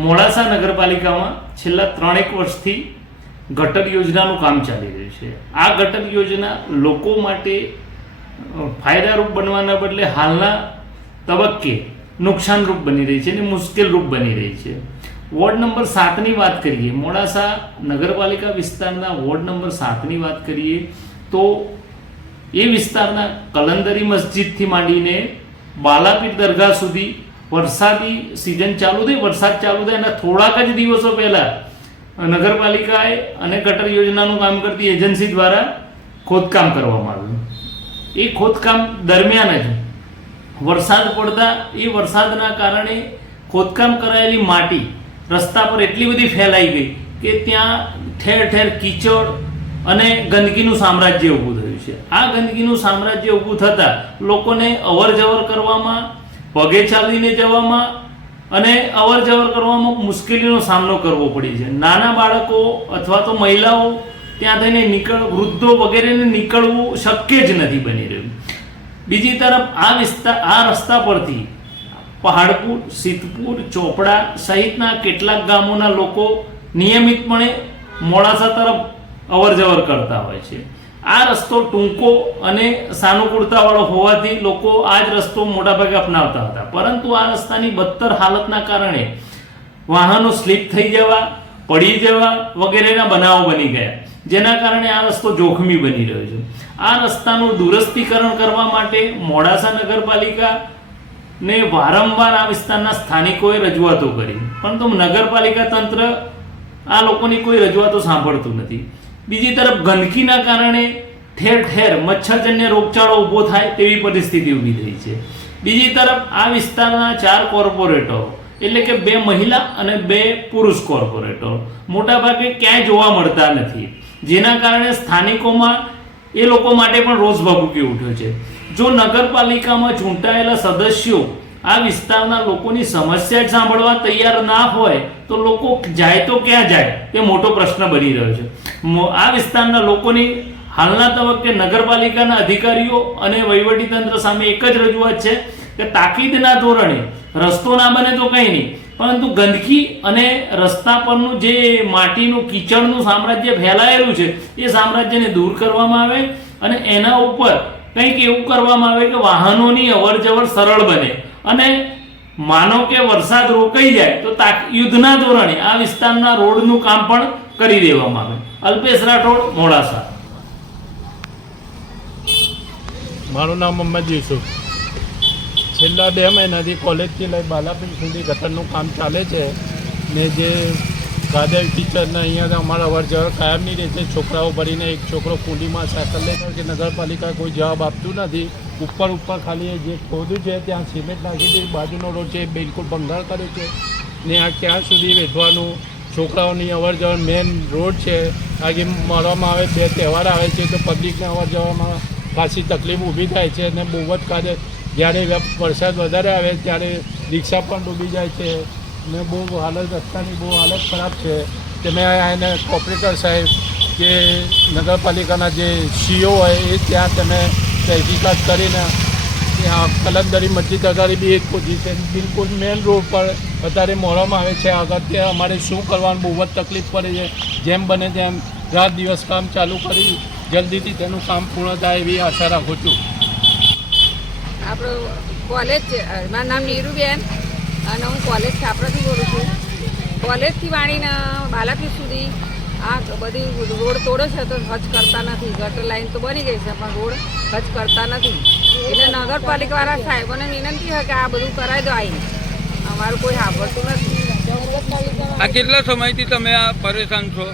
મોડાસા નગરપાલિકામાં છેલ્લા ત્રણેક વર્ષથી ગટર યોજનાનું કામ ચાલી રહ્યું છે. આ ગટર યોજના લોકો માટે ફાયદારૂપ બનવાના બદલે હાલના તબક્કે નુકસાનરૂપ બની રહી છે અને મુશ્કેલરૂપ બની રહી છે. વોર્ડ નંબર સાતની વાત કરીએ, મોડાસા નગરપાલિકા વિસ્તારના વોર્ડ નંબર સાતની વાત કરીએ, તો એ વિસ્તારના કલંદરી મસ્જિદથી માંડીને બાલાપીર દરગાહ સુધી વરસાદી સિઝન ચાલુ થઈ, વરસાદ ચાલુ થાય એના થોડાક જ દિવસો પહેલાં નગરપાલિકાએ અને ગટર યોજનાનું કામ કરતી એજન્સી દ્વારા ખોદકામ કરવામાં આવ્યું. એ ખોદકામ દરમિયાન જ વરસાદ પડતા, એ વરસાદના કારણે ખોદકામ કરાયેલી માટી રસ્તા પર એટલી બધી ફેલાઈ ગઈ કે ત્યાં ઠેર ઠેર કીચડ અને ગંદકીનું સામ્રાજ્ય ઊભું થયું છે. આ ગંદકીનું સામ્રાજ્ય ઊભું થતાં લોકોને અવર જવર કરવામાં પગે ચાલીને જવામાં અને અવર જવર કરવામાં મુશ્કેલીનો સામનો કરવો પડે છે. નાના બાળકો અથવા તો મહિલાઓ ત્યાં થઈને નીકળ, વૃદ્ધો વગેરેને નીકળવું શક્ય જ નથી બની રહ્યું. બીજી તરફ આ વિસ્તાર આ રસ્તા પરથી પહાડપુર, સિદ્ધપુર, ચોપડા સહિતના કેટલાક ગામોના લોકો નિયમિતપણે મોડાસા તરફ અવર જવર કરતા હોય છે. આ રસ્તો ટૂંકો અને સાનુકૂળતાવાળો હોવાથી લોકો આ જ રસ્તો મોટાભાગે અપનાવતા હતા. પરંતુ આ રસ્તાની બદતર હાલતના કારણે વાહનો સ્લીપ થઈ જવા, પડી જવા વગેરેના બનાવો બની ગયા. જેના કારણે આ રસ્તો જોખમી બની રહ્યો છે. આ રસ્તાનું દુરસ્તીકરણ કરવા માટે મોડાસા નગરપાલિકા ને વારંવાર આ વિસ્તારના સ્થાનિકોએ રજૂઆતો કરી. પરંતુ નગરપાલિકા તંત્ર આ લોકોની કોઈ રજૂઆતો સાંભળતું નથી. બીજી તરફ ગંદકીના કારણે ઠેર ઠેર મચ્છરજન્ય રોગચાળો ઊભો થાય તેવી પરિસ્થિતિ ઊભી થઈ છે. બીજી તરફ આ વિસ્તારના ચાર કોર્પોરેટરો, એટલે કે બે મહિલા અને બે પુરુષ કોર્પોરેટરો, મોટાભાગે ક્યાંય જોવા મળતા નથી. જેના કારણે સ્થાનિકોમાં એ લોકો માટે પણ રોષ ભભૂકી ઉઠ્યો છે. જો નગરપાલિકામાં ચૂંટાયેલા સદસ્યો આ વિસ્તારના લોકોની સમસ્યા સાંભળવા તૈયાર ના હોય તો લોકો જાય તો ક્યાં જાય એ મોટો પ્રશ્ન બની રહ્યો છે. આ વિસ્તારના લોકોની હાલના તબક્કે નગરપાલિકાના અધિકારીઓ અને વહીવટીતંત્ર સામે એક જ રજૂઆત છે કે તાકીદના ધોરણે રસ્તો ના બને તો કંઈ નહીં, પરંતુ ગંદકી અને રસ્તા પરનું જે માટીનું કીચડનું સામ્રાજ્ય ફેલાયેલું છે, એ સામ્રાજ્યને દૂર કરવામાં આવે અને એના ઉપર કંઈક એવું કરવામાં આવે કે વાહનોની અવર જવર સરળ બને. અને માનો કે વરસાદ રોકાઈ જાય તો યુદ્ધના ધોરણે આ વિસ્તારના રોડનું કામ પણ કરી દેવામાં આવે. અલ્પેશ રાઠોડ, મોડાસા. મારું નામ મોહમ્મદ યુસુફ. છેલ્લા બે મહિનાથી કોલેજથી લઈ બાલાપીર સુધી ગટરનું કામ ચાલે છે. ને જે ગાદર ટીચરને અહીંયા અમારા અવર જવર કાયમની છે છોકરાઓ ભરીને એક છોકરો કુંડીમાં સાયકલ લઈને કે નગરપાલિકા કોઈ જવાબ આપતું નથી. ઉપર ઉપર ખાલી જે ખોદું છે, ત્યાં સિમેન્ટ નાખી દીધી. બાજુનો રોડ છે બિલકુલ ભંગાર કર્યો છે. ને આ ક્યાં સુધી વેઠવાનું છોકરાઓની અવર જવર મેન રોડ છે. આજે મારવામાં આવે, બે તહેવાર આવે છે, તો પબ્લિકને અવર જવામાં ખાસી તકલીફ ઊભી થાય છે અને બહુ જ કાજે જ્યારે વરસાદ વધારે આવે ત્યારે રિક્ષા પણ ડૂબી જાય છે ને બહુ હાલત, રસ્તાની બહુ હાલત ખરાબ છે. તમે એને કોર્પોરેટર સાહેબ કે નગરપાલિકાના જે સીઓ હોય એ ત્યાં તમે તહેકીકાત કરીને ત્યાં કલંદરી મસ્જિદ અગાડી બી એક છે. બિલકુલ મેન રોડ પર વધારે મોડવામાં આવે છે. આગળ ત્યાં અમારે શું કરવાનું બહુ જ તકલીફ પડે છે. જેમ બને તેમ રાત દિવસ કામ ચાલુ કરી જલ્દીથી તેનું કામ પૂર્ણ થાય એવી આશા રાખું છું. આપણું કોલેજ મારું નામ નીરુબેન અને હું કોલેજ છાપરાથી બોલું છું. કોલેજથી વાણીને બાલાપીર સુધી આ બધી રોડ તોડે છે તો હજ કરતા નથી. ગટર લાઈન તો બની ગઈ છે, પણ રોડ હજ કરતા નથી. એટલે નગરપાલિકાવાળા સાહેબોને વિનંતી છે કે આ બધું કરાવી દો આવીને અમારું કોઈ સાંભળતું નથી. આ કેટલા સમયથી તમે આ પરેશાન છો?